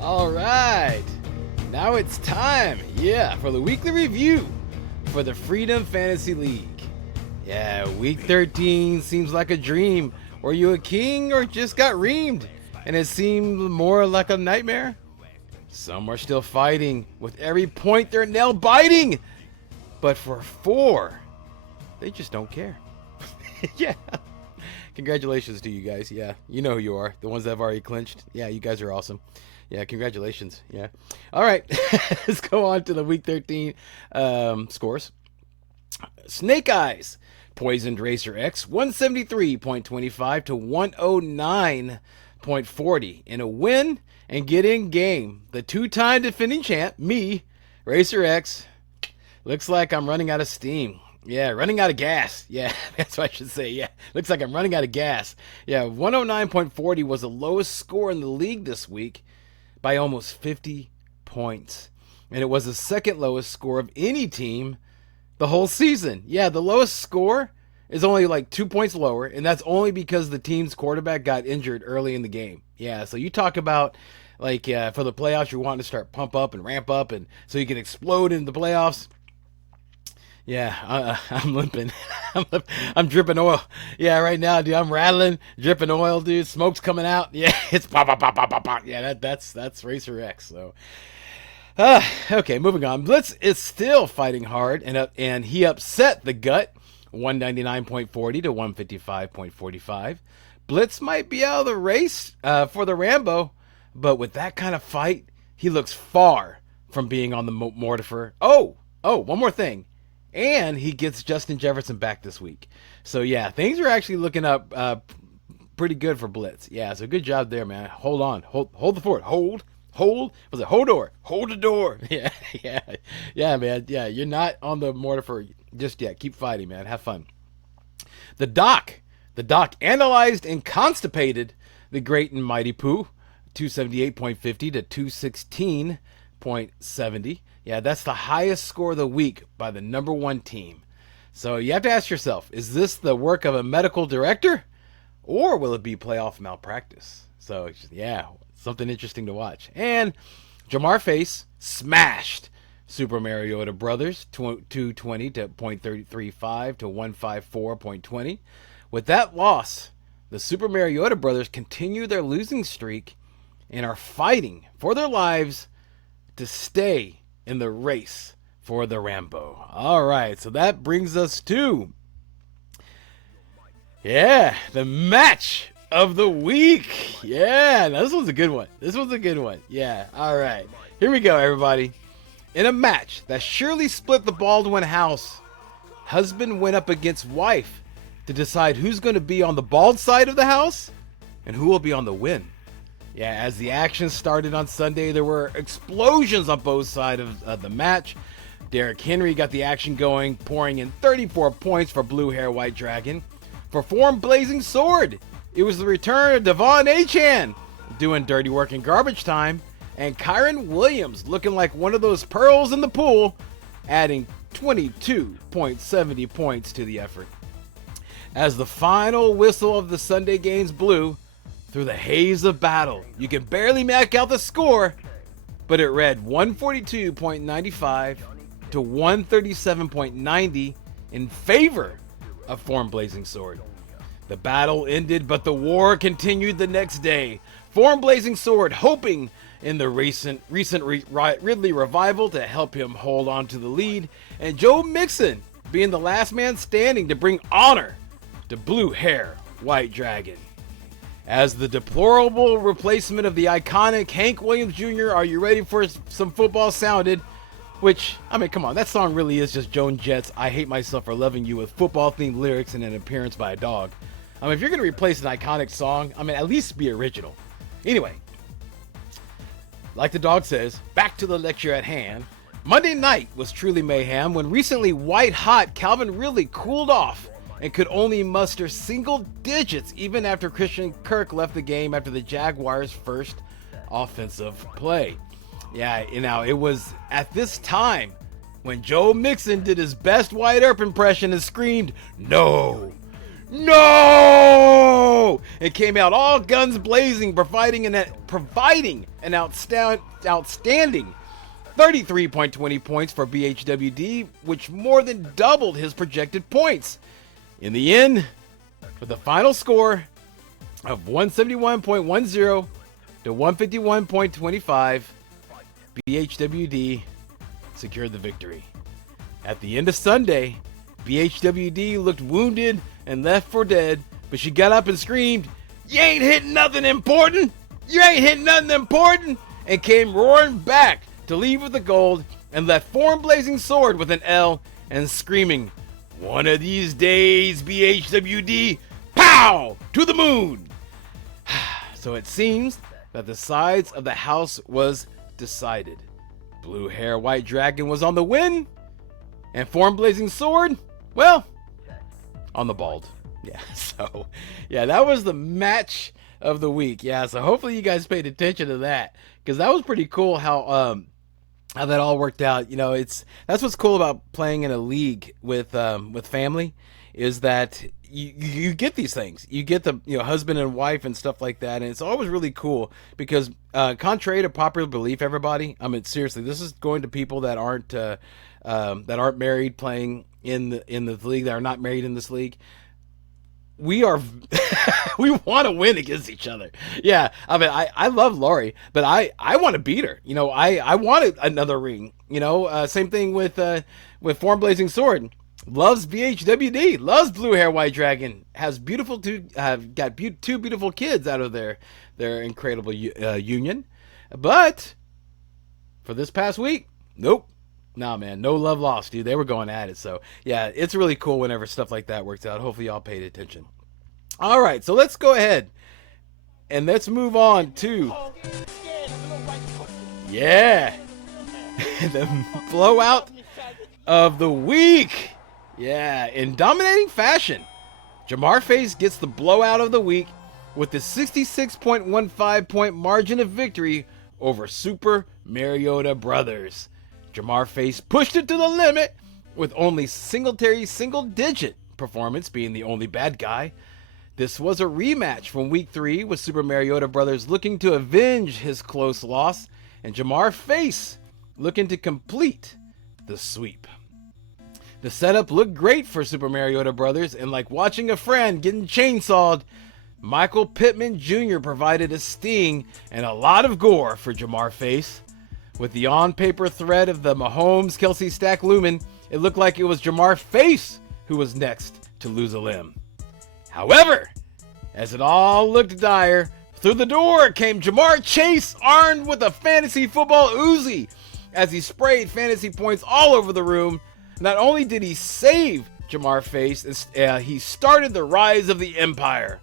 All right. Now it's time, for the weekly review for the Freedom Fantasy League. Yeah, week 13 seems like a dream. Were you a king or just got reamed? And it seemed more like a nightmare? Some are still fighting. With every point, they're nail biting. But for 4, they just don't care. Yeah. Congratulations to you guys. Yeah, you know who you are. The ones that have already clinched. Yeah, you guys are awesome. Yeah, congratulations. Yeah. All right. Let's go on to the week 13 scores. Snake Eyes Poisoned Racer X 173.25 to 109.40 in a win and get in game. The 2-time defending champ, me, Racer X. Looks like I'm running out of steam. Yeah, running out of gas. Yeah, that's what I should say. Yeah, looks like I'm running out of gas. Yeah, 109.40 was the lowest score in the league this week by almost 50 points. And it was the second lowest score of any team the whole season. Yeah, the lowest score is only like 2 points lower, and that's only because the team's quarterback got injured early in the game. Yeah, so you talk about like for the playoffs, you're wanting to start pump up and ramp up, and so you can explode in the playoffs. Yeah, I'm limping. I'm dripping oil. Yeah, right now, dude, I'm rattling, dripping oil, dude. Smoke's coming out. Yeah, it's pop, pop, pop, pop, pop, pop. Yeah, that's Racer X. So, okay, moving on. Blitz is still fighting hard, and he upset the Gut, 199.40 to 155.45. Blitz might be out of the race for the Rambo, but with that kind of fight, he looks far from being on the Mortifer. Oh, one more thing. And he gets Justin Jefferson back this week. So, yeah, things are actually looking up pretty good for Blitz. Yeah, so good job there, man. Hold on. Hold the fort. Hold. Was it Hodor? Hold the door. Yeah, man. Yeah, you're not on the Mortifer just yet. Keep fighting, man. Have fun. The Doc analyzed and constipated the great and mighty Pooh, 278.50 to 216.70. Yeah, that's the highest score of the week by the number 1 team. So you have to ask yourself, is this the work of a medical director? Or will it be playoff malpractice? So, yeah, something interesting to watch. And Jamar Face smashed Super Mariota Brothers, 220 to 0.335 to 154.20. With that loss, the Super Mariota Brothers continue their losing streak and are fighting for their lives to stay in the race for the Rambo. All right, so that brings us to, the match of the week. Yeah, now this one's a good one. Yeah, all right. Here we go, everybody. In a match that surely split the Baldwin house, husband went up against wife to decide who's going to be on the bald side of the house and who will be on the win. Yeah, as the action started on Sunday, there were explosions on both sides of the match. Derrick Henry got the action going, pouring in 34 points for Blue Hair White Dragon. For Form Blazing Sword, it was the return of Devon Achane doing dirty work in garbage time, and Kyron Williams looking like one of those pearls in the pool, adding 22.70 points to the effort. As the final whistle of the Sunday games blew, through the haze of battle, you can barely make out the score, but it read 142.95 to 137.90 in favor of Form Blazing Sword. The battle ended, but the war continued the next day. Form Blazing Sword hoping in the recent Ridley revival to help him hold on to the lead, and Joe Mixon being the last man standing to bring honor to Blue Hair White Dragon. As the deplorable replacement of the iconic Hank Williams Jr., Are You Ready for Some Football sounded, which, I mean, come on, that song really is just Joan Jett's I Hate Myself for Loving You with football-themed lyrics and an appearance by a dog. I mean, if you're going to replace an iconic song, I mean, at least be original. Anyway, like the dog says, back to the lecture at hand. Monday night was truly mayhem when recently white-hot Calvin Ridley cooled off and could only muster single digits even after Christian Kirk left the game after the Jaguars' first offensive play. Yeah, it was at this time when Joe Mixon did his best Wyatt Earp impression and screamed, "No, No! It came out all guns blazing, providing an outstanding 33.20 points for BHWD, which more than doubled his projected points. In the end, with a final score of 171.10 to 151.25, BHWD secured the victory. At the end of Sunday, BHWD looked wounded and left for dead, but she got up and screamed, "You ain't hitting nothing important! You ain't hitting nothing important!" and came roaring back to leave with the gold and left Form Blazing Sword with an L and screaming, "One of these days, BHWD, pow! To the moon!" So it seems that the sides of the house was decided. Blue Hair White Dragon was on the win, and Form Blazing Sword, well, on the bald. Yeah, so, yeah, that was the match of the week. Yeah, so hopefully you guys paid attention to that, because that was pretty cool how that all worked out. You know, that's what's cool about playing in a league with family, is that you get these things. You get the husband and wife and stuff like that, and it's always really cool because contrary to popular belief, everybody, I mean seriously, this is going to people that aren't married playing in the league, that are not married in this league. We are we want to win against each other. Yeah, I mean I love Lori, but I want to beat her. I wanted another ring. Same thing with Form Blazing Sword. Loves BHWD, loves Blue Hair White Dragon, has got two beautiful kids out of their incredible union. But for this past week, nope. Nah, man, no love lost, dude. They were going at it. So, yeah, it's really cool whenever stuff like that works out. Hopefully y'all paid attention. All right, so let's go ahead and let's move on to, yeah, the blowout of the week. Yeah, in dominating fashion, Jamar Face gets the blowout of the week with the 66.15 point margin of victory over Super Mariota Brothers. Jamar Face pushed it to the limit with only Singletary's single-digit performance being the only bad guy. This was a rematch from Week 3 with Super Mariota Brothers looking to avenge his close loss, and Jamar Face looking to complete the sweep. The setup looked great for Super Mariota Brothers, and like watching a friend getting chainsawed, Michael Pittman Jr. provided a sting and a lot of gore for Jamar Face. With the on-paper threat of the Mahomes-Kelsey stack looming, it looked like it was Jamar Face who was next to lose a limb. However, as it all looked dire, through the door came Jamar Chase, armed with a fantasy football Uzi, as he sprayed fantasy points all over the room. Not only did he save Jamar Face, he started the rise of the Empire.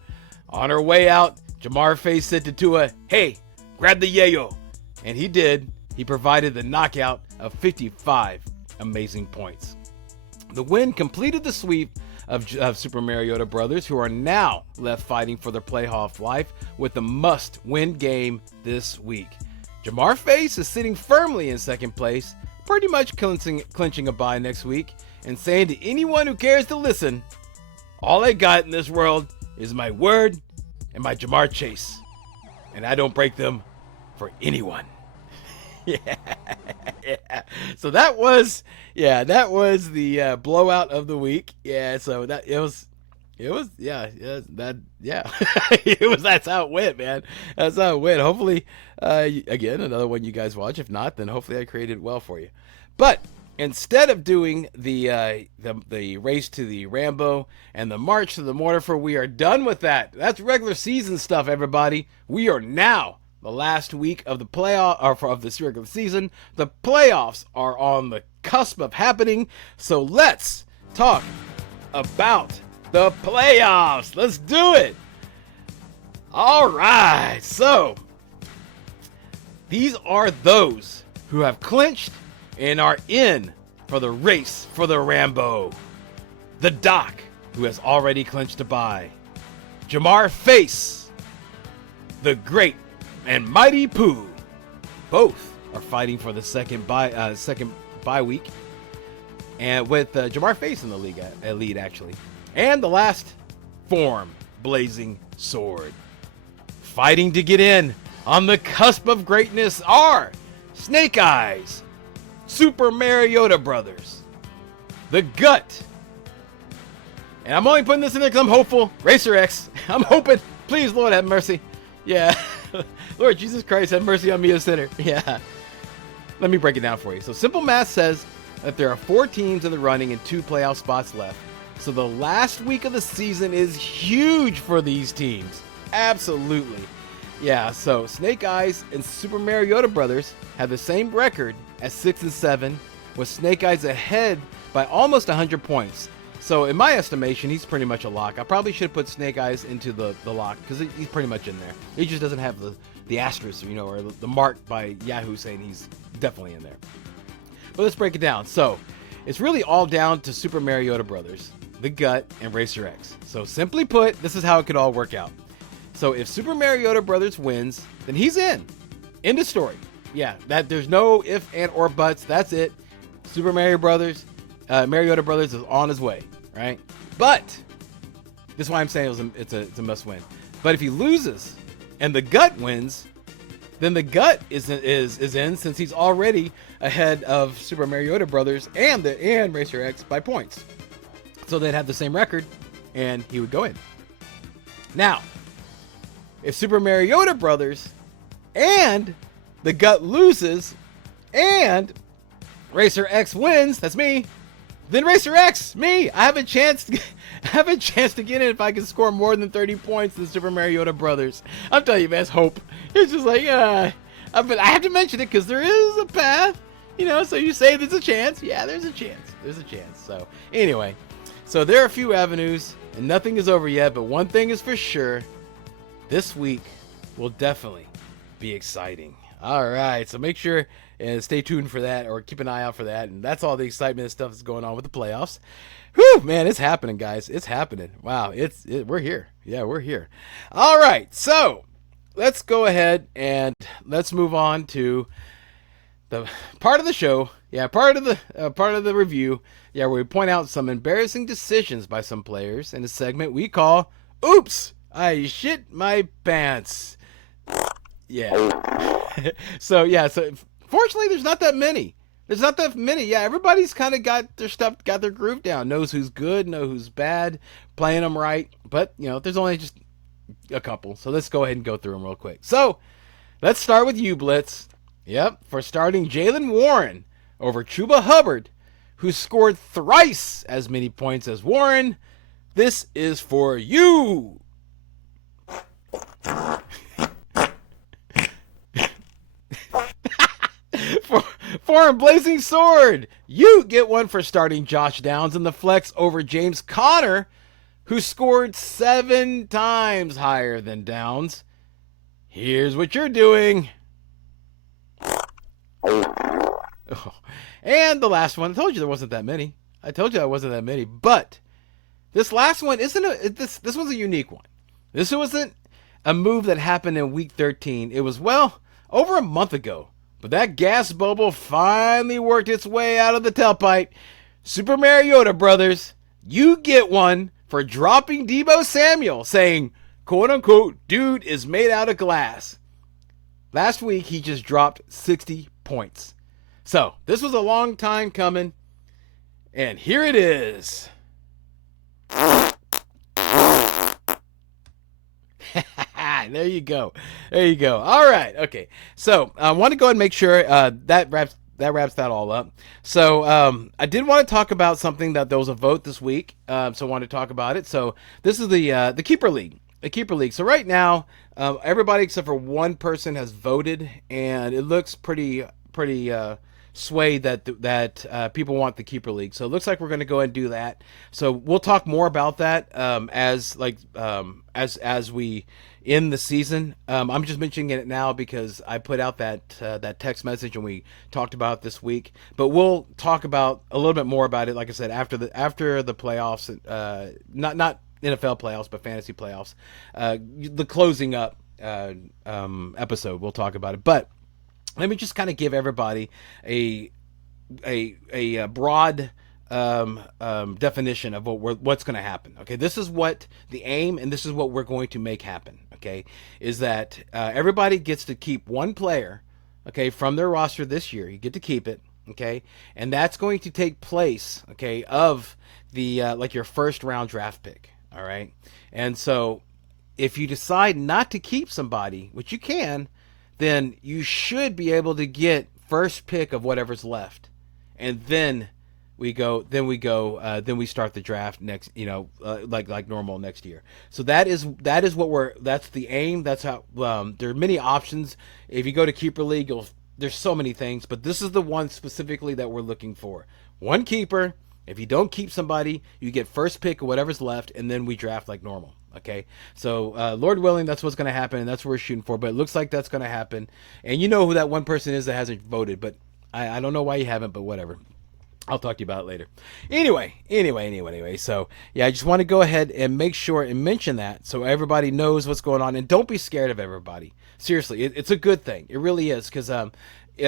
On her way out, Jamar Face said to Tua, "Hey, grab the yayo." And he did. He provided the knockout of 55 amazing points. The win completed the sweep of Super Mariota Brothers, who are now left fighting for their playoff life with the must-win game this week. Jamar Face is sitting firmly in second place, pretty much clinching a bye next week, and saying to anyone who cares to listen, all I got in this world is my word and my Jamar Chase, and I don't break them for anyone. Yeah. So that was the blowout of the week. Yeah, so that it was that's how it went, man. That's how it went. Hopefully, again, another one you guys watch. If not, then hopefully I created it well for you. But instead of doing the race to the Rambo and the march to the Mortifer, we are done with that. That's regular season stuff, everybody. We are now the last week of the playoff, or of this regular season. The playoffs are on the cusp of happening. So let's talk about the playoffs. Let's do it. All right. So these are those who have clinched and are in for the race for the Rambo. The Doc, who has already clinched a bye. Jamar Face, the Great and Mighty Pooh. Both are fighting for the second bye week, and with Jamar Face in the lead actually. And the last Form Blazing Sword. Fighting to get in on the cusp of greatness are Snake Eyes, Super Mariota Brothers, The Gut, and I'm only putting this in there because I'm hopeful, Racer X. I'm hoping, please, Lord, have mercy. Yeah. Lord Jesus Christ, have mercy on me, a sinner. Yeah. Let me break it down for you. So simple math says that there are 4 teams in the running and 2 playoff spots left. So the last week of the season is huge for these teams. Absolutely. Yeah, so Snake Eyes and Super Mariota Brothers have the same record at 6-7, with Snake Eyes ahead by almost 100 points. So in my estimation, he's pretty much a lock. I probably should put Snake Eyes into the lock because he's pretty much in there. He just doesn't have the asterisk, or the mark by Yahoo saying he's definitely in there. But let's break it down. So it's really all down to Super Mariota Brothers, The Gut, and Racer X. So simply put, this is how it could all work out. So if Super Mariota Brothers wins, then he's in. End of story. Yeah, that there's no if, and, or buts. That's it. Super Mariota Brothers is on his way, right? But this is why I'm saying it's a must win. But if he loses and The Gut wins, then The Gut is in, since he's already ahead of Super Mariota Brothers and Racer X by points. So they'd have the same record, and he would go in. Now, if Super Mariota Brothers and The Gut loses and Racer X wins, that's me, then Racer X, me, I have a chance to get in if I can score more than 30 points than Super Mariota Brothers. I'm telling you, man, it's hope. It's just like, but I have to mention it because there is a path, so you say there's a chance. Yeah, there's a chance. There's a chance. So anyway, so there are a few avenues and nothing is over yet, but one thing is for sure. This week will definitely be exciting. All right, so make sure and stay tuned for that, or keep an eye out for that. And that's all the excitement and stuff that's going on with the playoffs. Whew, man, it's happening, guys. It's happening. Wow, we're here. Yeah, we're here. All right, so let's go ahead and let's move on to the part of the show. Yeah, part of the review. Yeah, where we point out some embarrassing decisions by some players in a segment we call "Oops, I shit my pants." Yeah. So fortunately, there's not that many. Yeah, everybody's kind of got their groove down. Knows who's good, know who's bad, playing them right. But, there's only just a couple. So let's go ahead and go through them real quick. So let's start with you, Blitz. Yep, for starting Jaylen Warren over Chuba Hubbard, who scored thrice as many points as Warren. This is for you. Form Blazing Sword, you get one for starting Josh Downs in the flex over James Conner, who scored 7 times higher than Downs. Here's what you're doing. Oh. And the last one, I told you there wasn't that many. But this last one this was a unique one. This wasn't a move that happened in week 13. It was, over a month ago. But that gas bubble finally worked its way out of the tailpipe. Super Mariota Brothers, you get one for dropping Deebo Samuel, saying, quote unquote, dude is made out of glass. Last week, he just dropped 60 points. So, this was a long time coming, and here it is. There you go. All right. Okay. So I want to go ahead and make sure that wraps that all up. So I did want to talk about something that there was a vote this week. So I want to talk about it. So this is the Keeper League. The Keeper League. So right now, everybody except for one person has voted, and it looks pretty swayed that people want the Keeper League. So it looks like we're going to go ahead and do that. So we'll talk more about that as we in the season. I'm just mentioning it now because I put out that text message and we talked about it this week. But we'll talk about a little bit more about it, like I said, after the playoffs, not NFL playoffs, but fantasy playoffs. The closing up episode, we'll talk about it. But let me just kind of give everybody a broad definition of what's going to happen. Okay, this is what the aim, and this is what we're going to make happen. Okay, is that everybody gets to keep one player, okay, from their roster this year. You get to keep it, okay, and that's going to take place, okay, of the like your first round draft pick. All right, and so if you decide not to keep somebody, which you can, then you should be able to get first pick of whatever's left, and then we start the draft next, like normal next year. So that's the aim. That's how, there are many options. If you go to Keeper League, there's so many things, but this is the one specifically that we're looking for. One keeper. If you don't keep somebody, you get first pick of whatever's left, and then we draft like normal. Okay, so Lord willing, that's what's going to happen, and that's what we're shooting for. But it looks like that's going to happen, and you know who that one person is that hasn't voted, but I don't know why you haven't, but whatever. I'll talk to you about it later. Anyway. So, yeah, I just want to go ahead and make sure and mention that so everybody knows what's going on. And don't be scared of everybody. Seriously, it's a good thing. It really is. Because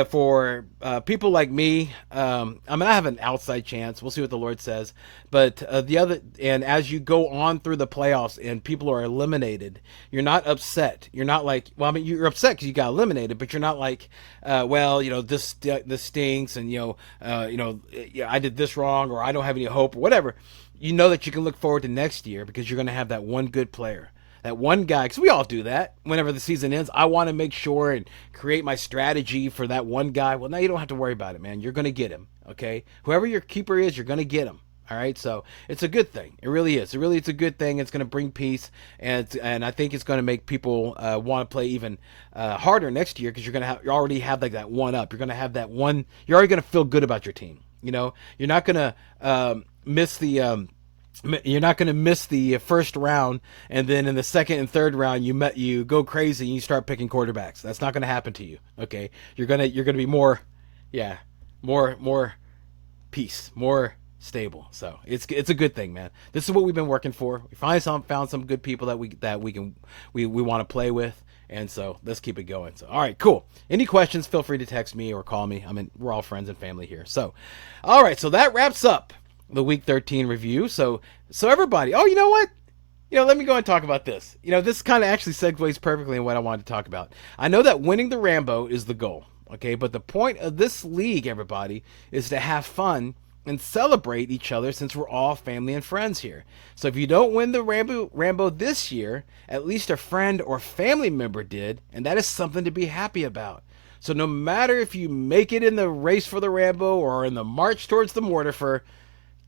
for people like me, I have an outside chance. We'll see what the Lord says. But and as you go on through the playoffs and people are eliminated, you're not upset. You're not like, well, I mean, you're upset because you got eliminated, but you're not like, this stinks, and I did this wrong, or I don't have any hope, or whatever. You know that you can look forward to next year because you're going to have that one good player. That one guy, because we all do that whenever the season ends. I want to make sure and create my strategy for that one guy. Well, now you don't have to worry about it, man. You're going to get him, okay? Whoever your keeper is, you're going to get him, all right? So it's a good thing. It really is. It's a good thing. It's going to bring peace, and I think it's going to make people want to play even harder next year because you already have like that one up. You're going to have that one. You're already going to feel good about your team. You know, you're not going to miss the. You're not going to miss the first round, and then in the second and third round you go crazy and you start picking quarterbacks. That's not going to happen to you. Okay, you're gonna be more peace, more stable. So it's a good thing, man. This is what we've been working for. We finally found some good people that we want to play with, and so let's keep it going. So all right, cool. Any questions? Feel free to text me or call me. We're all friends and family here. So, all right, so that wraps up the Week 13 review. So everybody, you know what? Let me go and talk about this. This kind of actually segues perfectly in what I wanted to talk about. I know that winning the Rambo is the goal, okay? But the point of this league, everybody, is to have fun and celebrate each other since we're all family and friends here. So if you don't win the Rambo this year, at least a friend or family member did, and that is something to be happy about. So no matter if you make it in the race for the Rambo or in the march towards the Mortifer,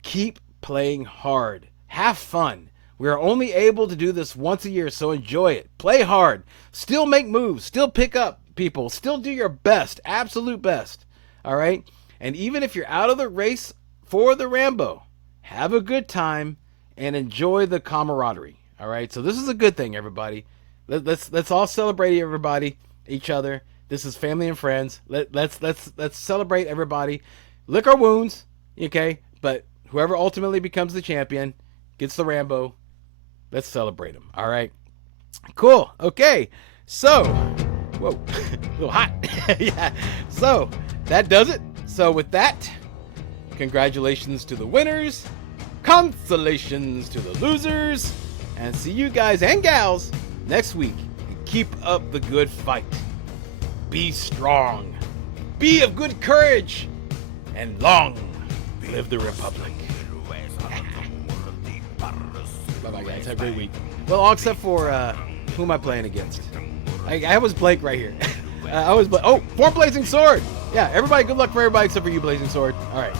keep playing hard. Have fun. We are only able to do this once a year, so enjoy it. Play hard. Still make moves. Still pick up people. Still do your best. Absolute best. All right? And even if you're out of the race for the Rambo, have a good time and enjoy the camaraderie. All right? So this is a good thing, everybody. Let's all celebrate each other. This is family and friends. Let's celebrate everybody. Lick our wounds, okay? But whoever ultimately becomes the champion gets the Rambo. Let's celebrate him. All right. Cool. Okay. So, whoa, a little hot. Yeah. So that does it. So with that, congratulations to the winners, consolations to the losers, and see you guys and gals next week. And keep up the good fight. Be strong. Be of good courage. And long live the Republic. Bye-bye, guys. Have a great week. Well, all except for who am I playing against? I was Blake right here. Form Blazing Sword. Yeah, everybody, good luck for everybody except for you, Blazing Sword. All right.